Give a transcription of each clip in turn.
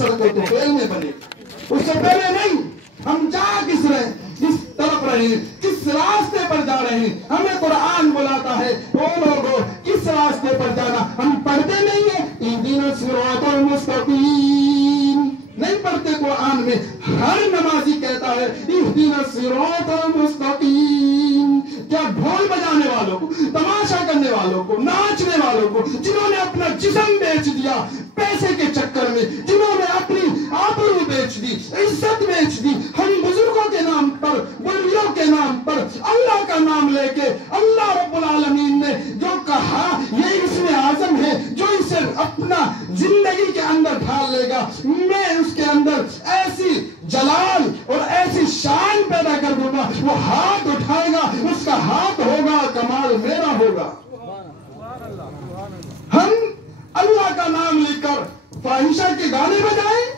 तो फेल में बने। उससे पहले नहीं, हम जा किस तरफ रहे हैं, किस रास्ते पर जा रहे हैं। हमें कुरान बुलाता है, वो लोगों किस रास्ते पर जाना। हम पढ़ते नहीं है इहदिना सिरातल मुस्तकीम, नहीं पढ़ते कुरान में। हर नमाजी कहता है इहदिना सिरातल मुस्तकीम। क्या ढोल बजाने वालों को, तमाशा करने वालों को, नाचने वालों को, जिन्होंने अपना जिस्म बेच दिया पैसे के चक्कर में, जिन्होंने अपनी आबरू बेच दी, इज्जत बेच दी, हम बुजुर्गों के नाम पर, वलियों के नाम पर अल्लाह का नाम लेके, अल्लाह रब्बुल आलमीन ने जो कहा ये इसमें आज़म है, जो इसे अपना जिंदगी के अंदर ढाल लेगा, मैं उसके अंदर ऐसी जलाल और ऐसी शान पैदा कर दूंगा, वो हाथ उठाएगा, उसका हाथ होगा, कमाल मेरा होगा। हम अल्लाह का नाम लेकर फाहिशा के गाने बजाएं।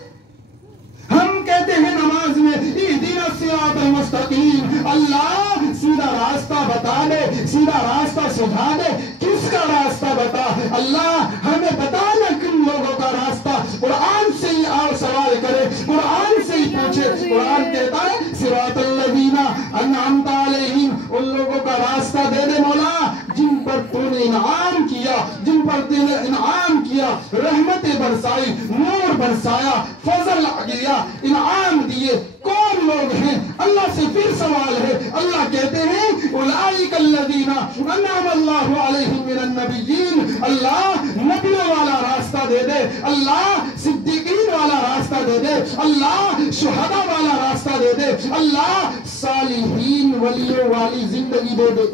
हम कहते हैं नमाज में इहदिना सिरातल मुस्तकीम, अल्लाह सीधा रास्ता बता दे, सीधा रास्ता सुझा दे। किसका रास्ता बता अल्लाह, हमें बता ना किन लोगों का रास्ता। कुरान से ही आप सवाल करे, कुरान से ही पूछे। कुरान कहता है सिरातल लज़ीना अनअमता अलैहिम, उन लोगों का रास्ता दे दे मौला जिन पर तूने इनाम किया, जिन पर तूने इनाम किया, रहमतें बरसाई, नूर बरसाया, फजल दिया, इनाम दिए। कौन लोग हैं? अल्लाह से फिर सवाल है। अल्लाह कहते हैं उलाइकल लज़ीना अनअम अल्लाहु अलैहिम मिनन नबिय्यीन, अल्लाह नबियों वाला रास्ता दे दे, अल्लाह सिद्दीकीन वाला रास्ता दे दे, अल्लाह शुहदा वाला रास्ता दे दे, अल्लाह सालिहीन वलियों वाली जिंदगी दे दे।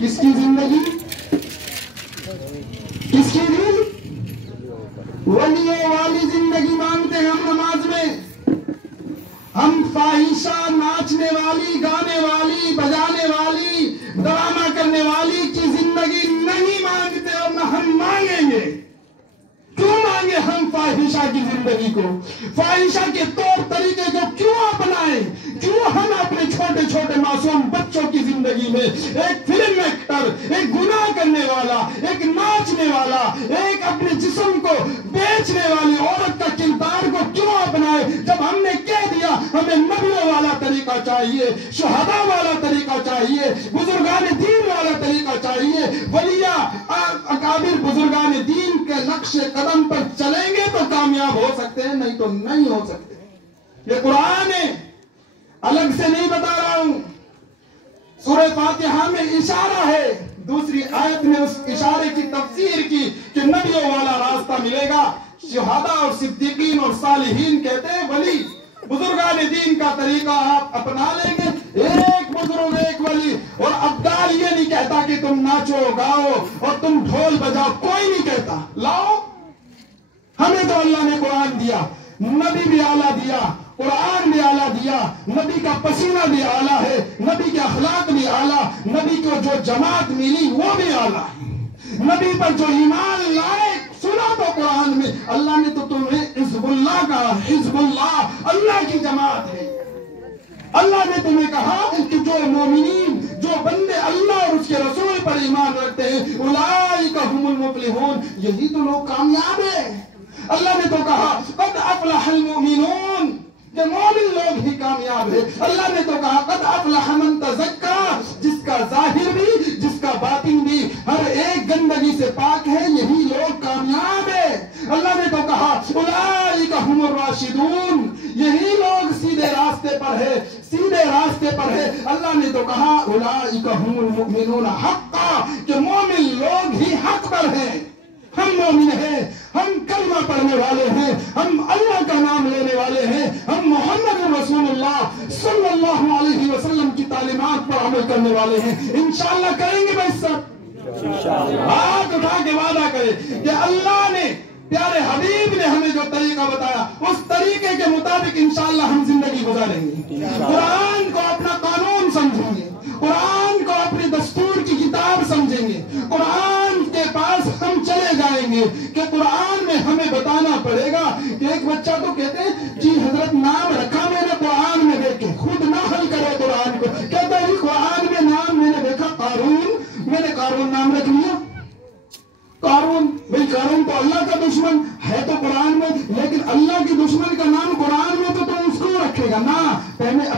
किसकी जिंदगी? किसकी दी? वलियों वाली जिंदगी मांगते हैं हम नमाज में। हम फाहिशा, नाचने वाली, गाने वाली, बजाने वाली, ड्रामा करने वाली की जिंदगी नहीं मांगते और न हम मांगेंगे। क्यों मांगे हम फाहिशा की जिंदगी को? फाहिशा के तौर तरीके को क्यों अपनाएं? क्यों हम अपने छोटे छोटे मासूम बच्चों की जिंदगी में एक फिल्म एक्टर, एक गुनाह करने वाला, एक नाचने वाला, एक अपने जिस्म को बेचने वाली औरत का किरदार को क्यों अपनाए? जब हमने कह दिया हमें नबियों वाला तरीका चाहिए, शुहदा वाला तरीका चाहिए, बुजुर्गान दीन वाला तरीका चाहिए, वलिया अकाबिर बुजुर्गान दीन के नक्शे कदम पर चलेंगे तो कामयाब हो सकते हैं, नहीं तो नहीं हो सकते। ये कुरान है, अलग से नहीं बता रहा हूं। सूरह फातिहा में इशारा है, दूसरी आयत में उस इशारे की तफसीर की कि नबियों वाला रास्ता मिलेगा। शुहदा और सिद्दीकीन और सालिहीन कहते हैं वली बुजुर्गान दीन का तरीका आप अपना लेंगे, एक बुजुर्ग एक वली। और अब्दाल ये नहीं कहता कि तुम नाचो गाओ और तुम ढोल बजाओ, कोई नहीं कहता। लाओ, हमें तो अल्लाह ने कुरान दिया, नबी भी आला दिया, कुरान भी आला दिया, नबी का पसीना भी आला है, नबी के अखलाक भी आला, नबी को जो जमात मिली वो भी आला है। नबी पर जो ईमान लाए सुना तो कुरान में अल्लाह ने तो तुम्हें हिज़्बुल्लाह कहा, हिज़्बुल्लाह अल्लाह की जमात है। अल्लाह ने तुम्हें कहा कि जो मोमिनीन, जो बंदे अल्लाह और उसके रसूल पर ईमान रखते हैं, उलाइका हुमुल मुफ्लिहून, यही तो लोग कामयाब है। अल्लाह ने तो कहा कद अफ़लहल मुमिनून, कि मोमिन लोग ही कामयाब है। अल्लाह ने तो कहा कद अफ़लह मन तज़क्का, जिसका जाहिर भी जिसका बातिन भी हर एक गंदगी से पाक है, यही लोग कामयाब है। अल्लाह ने तो कहा उलाइका हुमुर राशिदून, यही लोग सीधे रास्ते पर है, सीधे रास्ते पर है। अल्लाह ने तो कहा उलाइका हुमुल मुमिनून हक्का, कि मोमिन लोग ही हक पर हैं। हम मोमिन हैं, हम कलमा पढ़ने वाले हैं, हम अल्लाह का नाम लेने वाले हैं, हम मोहम्मद रसूलुल्लाह सल्लल्लाहु अलैहि वसल्लम की तालीमात पर अमल करने वाले हैं। इंशाअल्लाह करेंगे भाई सब, इंशाअल्लाह। हाथ उठा के वादा करें कि अल्लाह ने, प्यारे हबीब ने हमें जो तरीका बताया उस तरीके के मुताबिक इंशाअल्लाह हम जिंदगी गुजारेंगे। कुरान को अपना कानून समझेंगे, कुरान को अपने दस्तूर की किताब समझेंगे, कुरान के पास हम चले जाएंगे कि कुरान में हमें बताना पड़ेगा। कि एक बच्चा तो कहते हैं जी हजरत नाम रखा मैंने कुरान में देख के, खुद ना हल करे कुरान को। कहता है कुरान में नाम मैंने देखा कारून, मैंने कारून नाम रख लिया। कारून, भाई कारून तो अल्लाह का दुश्मन है तो कुरान में, लेकिन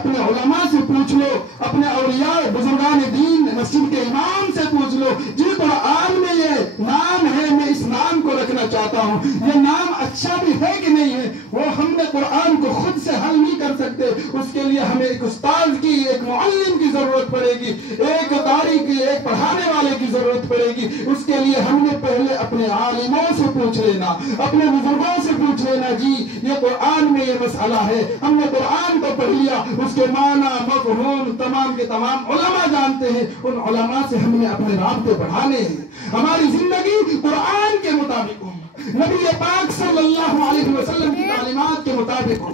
अपने उलमा से पूछ लो, अपने औलिया बुजुर्गान दीन मस्जिद के इमाम से पूछ लो। जी कुरान में ये नाम है, मैं इस नाम को रखना चाहता हूँ, ये नाम अच्छा भी है कि नहीं है, वो हमने कुरान को खुद से हल नहीं कर सकते। उसके लिए हमें एक उस्ताद की, एक मुअल्लिम की जरूरत पड़ेगी, एक कारी की, एक पढ़ाने वाले की जरूरत पड़ेगी। उसके लिए हमने पहले अपने आलिमों से पूछ लेना, अपने बुजुर्गों से पूछ लेना, जी ये कुरान में ये मसला है, हमने कुरान को पढ़ लिया, उसके माना मफ़हूम तमाम के तमाम उलमा जानते हैं, उन उलमा से हमने अपने राब्ते बढ़ाने हैं। हमारी जिंदगी कुरान के मुताबिक हो, नबी पाक सल्लल्लाहु अलैहि वसल्लम की तालीमात के मुताबिक हो।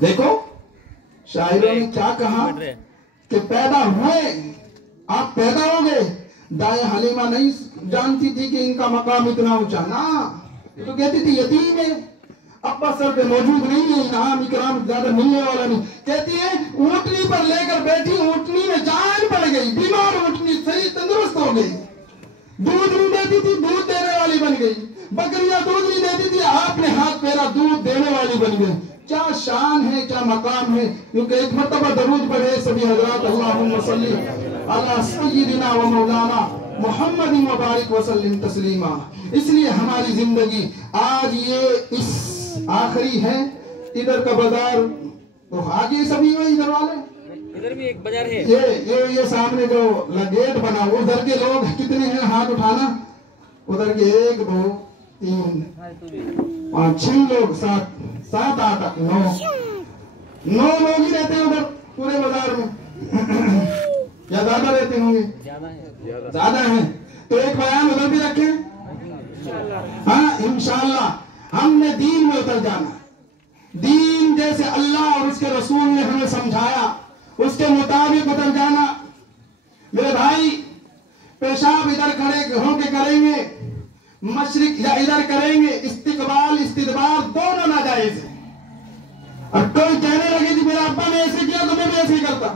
देखो शायरों ने क्या कहा कि पैदा हुए, आप पैदा हो गए। दाया हलीमा नहीं जानती थी कि इनका मकाम इतना ऊंचा ना, तो कहती थी यतीम है, अब्बा सर पे मौजूद नहीं है, इनाम इकराम ज्यादा मिलने वाला नहीं। कहती है ऊँटनी पर लेकर बैठी, ऊँटनी में जान पड़ गई, बीमार ऊँटनी सही तंदुरुस्त हो गई, दूध नहीं देती थी, दूध देने वाली बन गई। बकरियां दूध नहीं देती थी, आपने हाथ फेरा, दूध देने वाली बन गई। क्या शान है, क्या मकाम है। क्योंकि एक मर्तबा दरूद पढ़े सभी हजरात, अल्लाहुम्मा सल्ली अला सय्यिदिना व मौलाना मुहम्मद व बारिक व सल्लिम तस्लीमा। इसलिए हमारी जिंदगी आज ये इस आखिरी है। इधर का बाजार तो आगे सभी में, इधर वाले इधर भी एक बाजार है, ये सामने जो गेट बना, उधर के लोग कितने हैं, हाथ उठाना। उधर के 1 2 3 5 6 लोग, 7 8 9 लोग ही रहते हैं उधर पूरे बाजार में। या ज्यादा रहते होंगे? ज्यादा हैं। तो एक बयान उधर भी रखें। हाँ इंशाअल्लाह हमने दीन में उतर जाना। दीन जैसे अल्लाह और उसके रसूल ने हमें समझाया उसके मुताबिक उतर जाना। मेरे भाई पेशाब इधर खड़े होके करेंगे, मशरिक या इधर करेंगे, इस्तिकबाल इस्तिदबार दोनों नाजायज है। और कोई कहने लगे कि मेरा अब्बा ने ऐसे किया तो मैं भी ऐसे ही करता,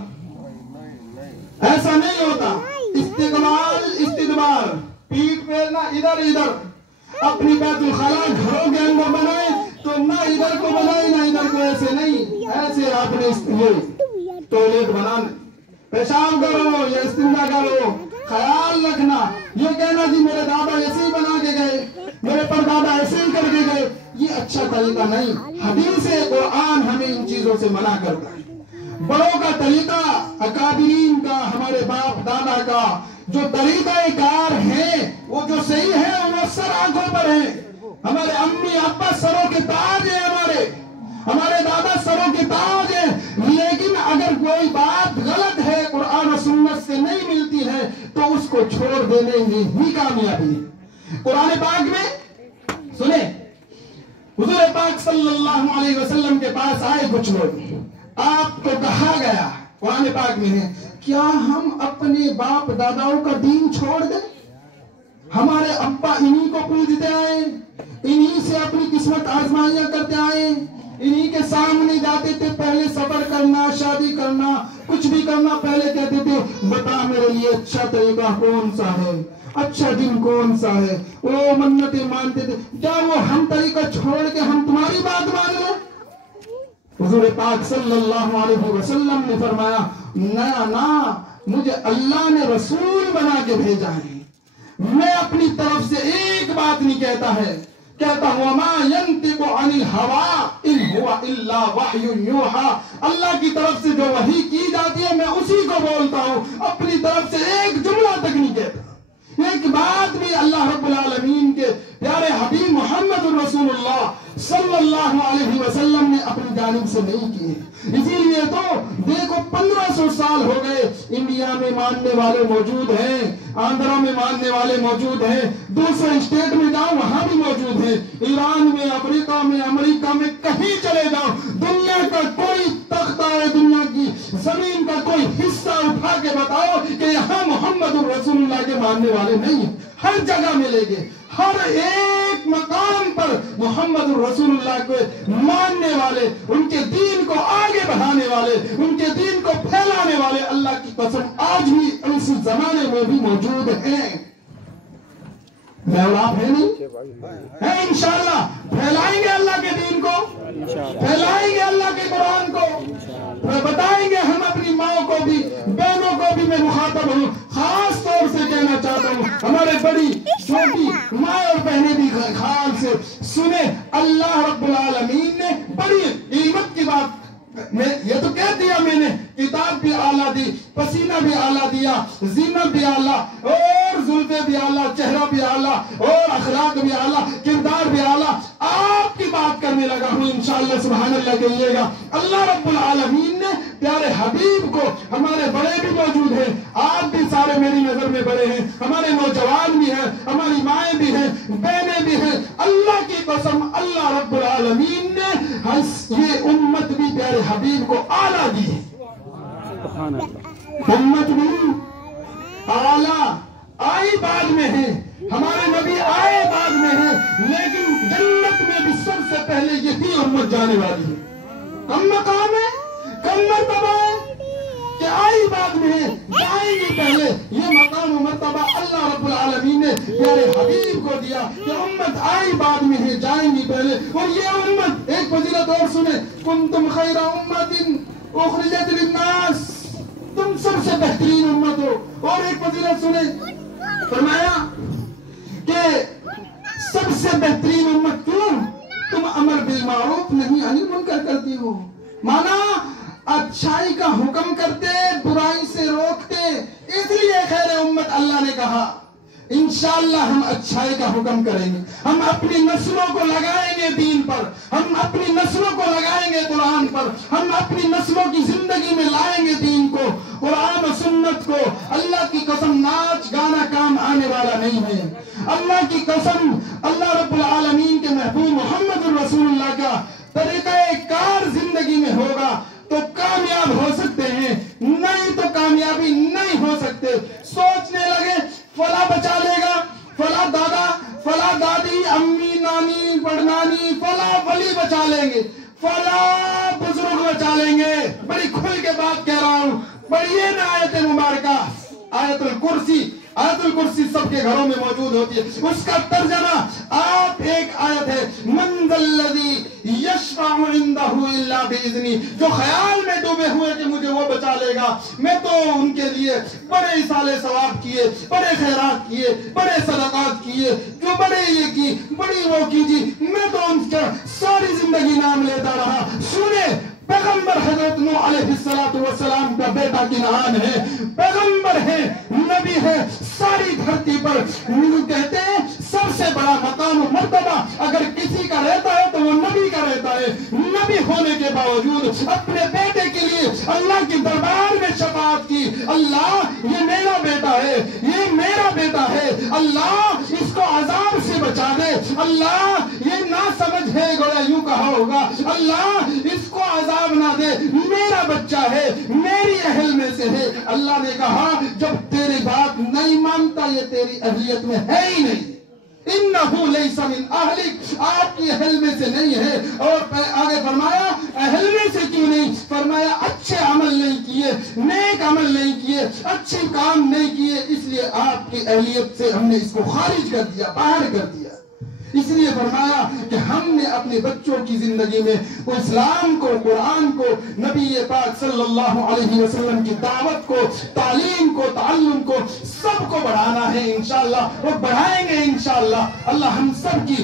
ऐसा नहीं होता। इस्तिकबाल इस्तिदबार, पीठ फेरना इधर इधर, अपनी बैतुल खला घरों के अंदर बनाए तो ना इधर को बनाए ना इधर को, ऐसे नहीं, ऐसे आपने ये टॉयलेट बनाना, पेशाब करो या इस्तिंजा करो, ख्याल रखना। ये कहना जी मेरे दादा ऐसे ही बना के गए, मेरे परदादा ऐसे ही करके गए, ये अच्छा तरीका नहीं। हदीस कुरान हमें इन चीजों से मना करता है। बड़ों का तरीका, अकाबिरीन का, हमारे बाप दादा का जो तरीका कार है वो जो सही है वो सर आंखों पर है। हमारे अम्मी अब्बा सरों के ताज है, हमारे दादा सरों के ताज है। लेकिन अगर कोई बात गलत है, कुरान और सुन्नत से नहीं मिलती है, तो उसको छोड़ देने में ही कामयाबी है। कुरान पाक में सुने, हुजूर पाक सल्लल्लाहु अलैहि वसल्लम के पास आए कुछ लोग, आपको कहा गया कुरान पाक में है, क्या हम अपने बाप दादाओं का दीन छोड़ दें? हमारे अब्बा इन्हीं को पूजते आए, इन्हीं से अपनी किस्मत आजमाइयां करते आए, इन्हीं के सामने जाते थे, पहले सब्र करना, शादी करना, कुछ भी करना, पहले कहते थे बता मेरे लिए अच्छा तरीका कौन सा है, अच्छा दिन कौन सा है, वो मन्नतें मानते थे। क्या वो हम तरीका छोड़ के हम तुम्हारी बात मान लें? हुजूर पाक सल्लल्लाहु अलैहि वसल्लम ने फरमाया ना ना, मुझे अल्लाह ने रसूल बना के भेजा है, मैं अपनी तरफ से एक बात नहीं कहता है, कहता हूँ मा यंतिकु अनिल हवा इन हुवा इल्ला वह्युन यूहा। अल्लाह की तरफ से जो वही की जाती है मैं उसी को बोलता हूँ, अपनी तरफ से एक जुमला तक नहीं कहता। एक बात भी अल्लाह रब्बुल आलमीन के प्यारे हबीब मोहम्मद रसूलुल्लाह सल्लल्लाहु अलैहि वसल्लम ने अपनी जानिब से नहीं की है। इसीलिए तो देखो 1500 साल हो गए, इंडिया में मानने वाले मौजूद हैं, आंध्रा में मानने वाले मौजूद हैं, दूसरे स्टेट में जाओ वहां भी मौजूद हैं, ईरान में, अफ्रीका में, अमेरिका में, कहीं चले जाओ, दुनिया का कोई तख्ता है, दुनिया की जमीन का कोई हिस्सा उठा के बताओ कि यहाँ मोहम्मद रसूलुल्लाह के मानने वाले नहीं है। हर जगह मिलेंगे, हर एक मकाम पर मोहम्मद रसूलुल्लाह को मानने वाले, उनके दीन को आगे बढ़ाने वाले, उनके दीन को फैलाने वाले अल्लाह की कसम आज भी इस जमाने में भी मौजूद हैं। मैं और आप है नहीं है, इंशाअल्लाह फैलाएंगे अल्लाह के दीन को, फैलाएंगे अल्लाह के कुरान को, اللہ رب العالمین نے بڑی قیمت کی بات یہ تو کہہ دیا میں نے، کتاب بھی اعلیٰ دی، پسینہ بھی اعلیٰ دیا، زینت بھی اعلیٰ، اور زلفیں بھی اعلیٰ، چہرہ بھی اعلیٰ، اور اخلاق بھی اعلیٰ، کردار بھی اعلیٰ، آپ کی بات کرنے لگا ہوں انشاءاللہ سبحان اللہ کہیے گا۔ اللہ رب العالمین نے پیارے حبیب کو، ہمارے بڑے بھی موجود ہیں، آپ بھی سارے میری نظر میں بڑے ہیں، ہمارے نوجوان بھی ہیں، ہماری مائیں بھی ہیں، بہنیں بھی ہیں، اللہ کی قسم اللہ رب العالمین نے یہ امت بھی پیارے حبیب کو اعلیٰ دی ہے، امت بھی اعلیٰ آئی بعد میں ہے، ہمارے نبی آئے بعد میں ہے، لیکن جنت میں بھی سب سے پہلے یہی امت جانے والی ہے۔ کم مقام ہے، کم مرتبہ ہے کہ آئی بعد میں ہے، جائیں گی پہلے۔ یہ مقام و مرتبہ اللہ رب العالمین نے پیارے حبیب کو دیا کہ امت آئی بعد میں ہے، جائیں گی پہلے۔ اور یہ امت ایک فضیلت اور سنیں، کنتم خیر امت اخرجت للناس، تم سب سے بہترین امت ہو۔ اور ایک فضیلت سنیں، فرمایا کہ سب سے بہترین امت کیوں؟ تم امر بالمعروف نہیں عن المنکر کرتی ہو، مانا اچھائی کا حکم کرتے، برائی سے روکتے، اس لیے خیر امت اللہ نے کہا۔ انشاءاللہ ہم اچھائی کا حکم کریں گے، ہم اپنی نسلوں کو لگائیں گے دین پر، ہم اپنی نسلوں کو لگائیں گے قرآن پر، ہم اپنی نسلوں کی زندگی میں لائیں گے دین کو، قرآن و سنت کو۔ اللہ کی قسم ناچ گانا کام آنے والا نہیں ہے، اللہ کی قسم اللہ رب العالمین کے محبوب محمد رسول اللہ کا طریقہ کار زندگی میں ہوگا تو کامیاب ہو سکتے ہیں، نہیں تو کامیابی نہیں ہو سکتے۔ سوچنے لگے فلاں بچا لے گا، فلاں دادا، فلاں دادی، امی، نانی، پڑنانی، فلاں ولی بچا لیں گے، فلاں بزرگ بچا لیں گے۔ بڑی کھل کے بات کہہ رہا ہوں، پڑھیے نا آیت مبارکہ، آیت الکرسی۔ آیت الکرسی سب کے گھروں میں موجود ہوتی ہے، اس کا ترجمہ آپ ایک آیت ہے، من ذا الذی یشفع عندہ الا باذنہ، جو خیال میں ڈوبے ہوئے کہ مجھے وہ بچا لے گا، میں تو ان کے لیے بڑے اصالے ثواب کیے، بڑے خیرات کیے، بڑے صدقات کیے، جو بڑے یہ کی، بڑی وہ کی جی، میں تو ان کا ساری زندگی نام لیتا رہا۔ سنے پیغمبر حضرت نوح علیہ السلام کا بیٹا کنعان ہے، پیغمبر ہے، نبی ہے، ساری دھرتی پر کہتے ہیں سب سے بڑا مقام و مرتبہ اگر کسی کا رہتا ہے تو وہ نبی کا رہتا ہے۔ نبی ہونے کے باوجود اپنے بیٹے کے لیے اللہ کے دربار میں شفاعت کی، اللہ یہ میرا بیٹا ہے، یہ میرا بیٹا ہے، اللہ اس کو عذاب سے بچا دے، اللہ یہ نہ سمجھ ہے گویا یوں کہا ہوگا، اللہ اس کو عذاب نہ دے، میرا بچہ ہے، میری اہل میں سے ہے۔ اللہ نے کہا جب تیری بات نہیں مانتا یہ تیری اہلیت میں ہے ہی نہیں، انہو لیس من اہلک، آپ کی اہل میں سے نہیں ہے۔ اور آگے فرمایا اہل میں سے کیوں نہیں؟ فرمایا اچھے عمل نہیں کیے، نیک عمل نہیں کیے، اچھے کام نہیں کیے، اس لیے آپ کی اہلیت سے ہم نے اس کو خارج کر دیا، باہر کر دیا۔ اس لیے فرمایا کہ ہم نے اپنے بچوں کی زندگی میں اسلام کو، قرآن کو، نبی پاک صلی اللہ علیہ وسلم کی دعوت کو، تعلیم کو، تعلم کو، سب کو بڑھانا ہے انشاءاللہ، اور بڑھائیں گے انشاءاللہ۔ اللہ ہم سب کی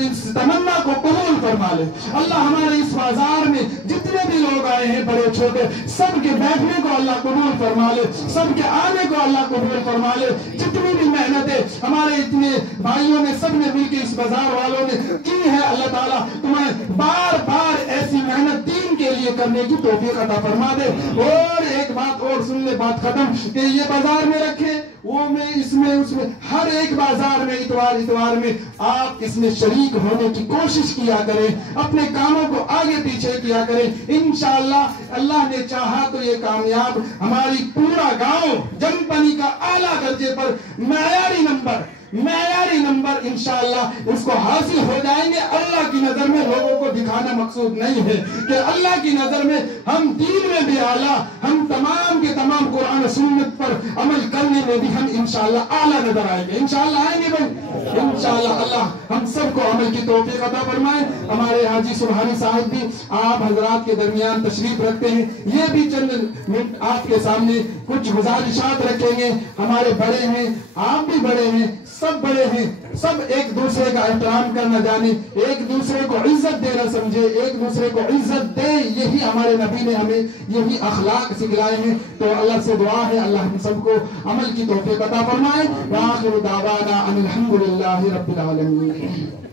اس تمنا کو قبول فرما لے۔ اللہ ہمارے اس بازار میں جتنے بھی لوگ آئے ہیں بڑے چھوٹے، سب کے بیٹھنے کو اللہ قبول فرما لے، سب کے آنے کو اللہ قبول فرما لے۔ جتنی بھی محنتیں ہمارے اتنے بھائیوں نے سب نے مل کے اس بازار والوں نے کی ہے، اللہ تعالیٰ تمہیں بار بار ایسی محنت دین کے لیے کرنے کی توفیق عطا فرما دے۔ اور ایک بات اور سن لے، بات ختم، کہ یہ بازار میں رکھے، وہ میں اس میں اس میں ہر ایک بازار میں اتوار میں آپ اس میں شریک ہونے کی کوشش کیا کریں، اپنے کاموں کو آگے پیچھے کیا کریں۔ انشاءاللہ اللہ نے چاہا تو یہ کامیاب ہماری پورا گاؤں جمپنی کا اعلیٰ درجے پر معیاری نمبر انشاءاللہ اس کو حاصل ہو جائیں گے۔ اللہ کی نظر میں لوگوں کو دکھانا مقصود نہیں ہے کہ اللہ کی نظر میں ہم دین میں بھی اعلیٰ، ہم تمام کے تمام قرآن و سنت پر عمل کرنے میں بھی ہم انشاءاللہ اعلیٰ نظر آئیں گے. انشاءاللہ آئیں گے بھائی، انشاءاللہ اللہ ہم سب کو عمل کی توفیق عطا فرمائے. ہمارے حاجی سبحانی صاحب بھی آپ حضرات کے درمیان تشریف رکھتے ہیں، یہ بھی چند منٹ آپ کے سامنے کچھ گزارشات رکھیں گے. ہمارے بڑے ہیں، آپ بھی بڑے ہیں، سب بڑے ہیں، سب ایک دوسرے کا احترام کرنا جانے، ایک دوسرے کو عزت دینا سمجھے، ایک دوسرے کو عزت دے. یہی ہمارے نبی نے ہمیں یہی اخلاق سکھلائے ہیں. تو اللہ سے دعا ہے اللہ ہم سب کو عمل کی توفیق عطا فرمائے. وآخر دعوانا ان الحمدللہ رب العالمین.